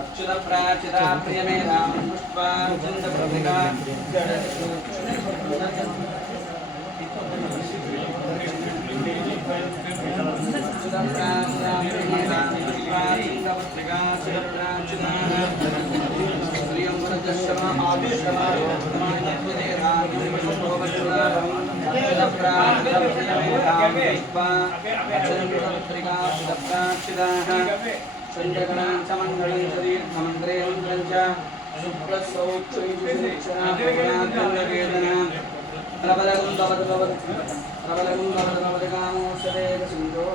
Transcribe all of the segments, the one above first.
अच्युत प्राचिता प्रियमे राम पुष्पान् चंद प्रभृगा अच्युत प्राचिता प्रियमे राम पुष्पान् चंद प्रभृगा चिरप्राचिता प्रियं वरदशम आविष्कमा रोधमायते राम पुष्पोवचुरा अच्युत प्राचिता प्रियमे राम पुष्पान् चंद प्रभृगा चिरप्राचिता चंद्रगणां समंगलं शरीरमंत्रे मंत्रञ्च शुक्लसौक्षुषणां प्रबलगं भवदगामोषधे सिन्धो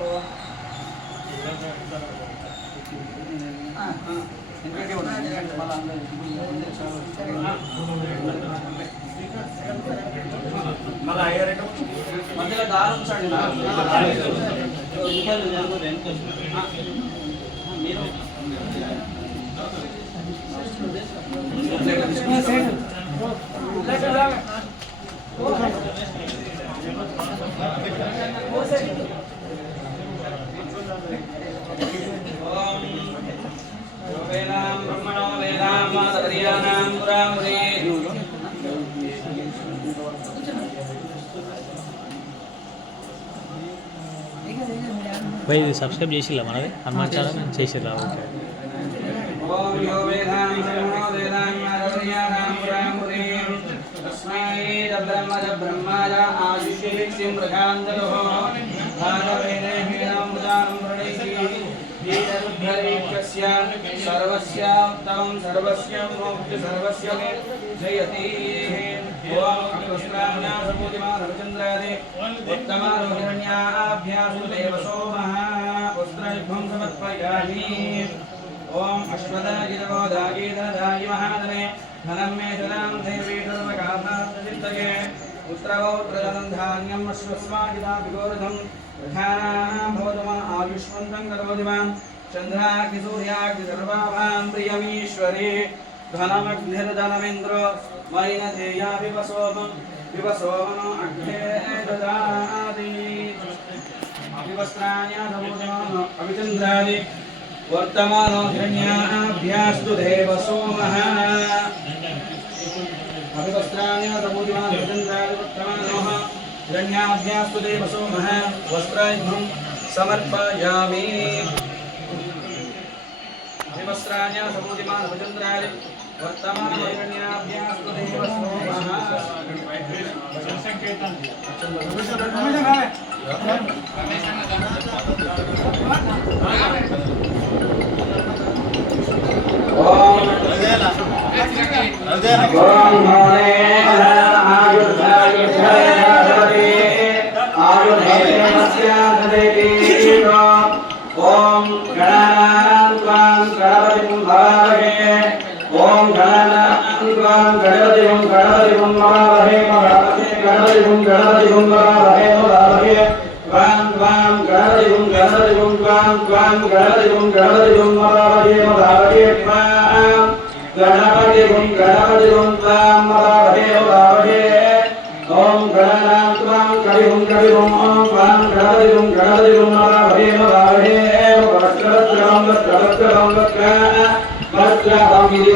మధ్యలో దారం సాడి ब्रह्मणो वेदां सदरियानां पुरामुरे भाई ఇది సబ్స్క్రైబ్ చేసిల్లా మనది హనుమాన్ ఛానల్ చేసిర్రా ఓకే ఓం యో వేదాం బ్రహ్మో వేదాం సదరియానాం పురామురే తస్మై బ్రహ్మాయ ఆయుష్యేస్యం ప్రజాంతలో భాగవేదే హీనం ఉదానం ప్రణైతి ధీరరుద్ధరీక్షస్య సర్వస్య ఉత్తమం సర్వస్య మోక్ష సర్వస్య జయతి ఓం అవివస్త్రాన్యాసమూతిమానవచంద్రాది ఉత్తమారోహిణ్యాభ్యాసు దేవసోమః వస్త్రయుగ్మం సమర్పయామి ఓం అశ్వదాజినవోదాగీధనదాయి మహాదనే ధనం మే జనాం దేవీ సర్వకామార్థసిద్ధయే పుత్రవౌత్రధనం ధాన్యం అశ్వస్మాజితాభిగోరధం ప్రధానానాం భవతమా ఆయుష్మంతం కరోతి మాం చంద్రాగ్ని సూర్యాగ్ని సర్వాభాం ప్రియమీశ్వరే ధనమగ్నిర్ధనమింద్రో మైనధేయా వివసోమనో అగ్నే దదాతి అవివస్త్రాన్యాసమూజమానో అవిచంద్రాది వర్తమానో హిరణ్యాభ్యాస్తు దేవసోమః అవివస్త్రాన్యాసమూజమానో అవిచంద్రాది వర్తమానో హిరణ్యాభ్యాస్తు దేవసోమః వస్త్రయుగ్మం సమర్పయామి అవివస్త్రాన్యాసమూజమానో అవిచంద్రాది వర్తమానో హిరణ్యాభ్యాస్తు దేవసోమః ओम गणानां गणपतिं भावये ओम गणानां गणपतिं भावये गणपतिं भावये वां वां गणपतिं वां गणपतिं भावये वां गणपतिं वां भावये ओम गणानां त्वां करिहुं ओम वां गणपतिं भावये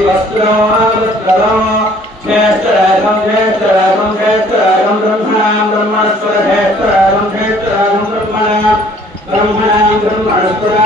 वस्त्रं ब्रह्मणा ब्रह्मणस्पदा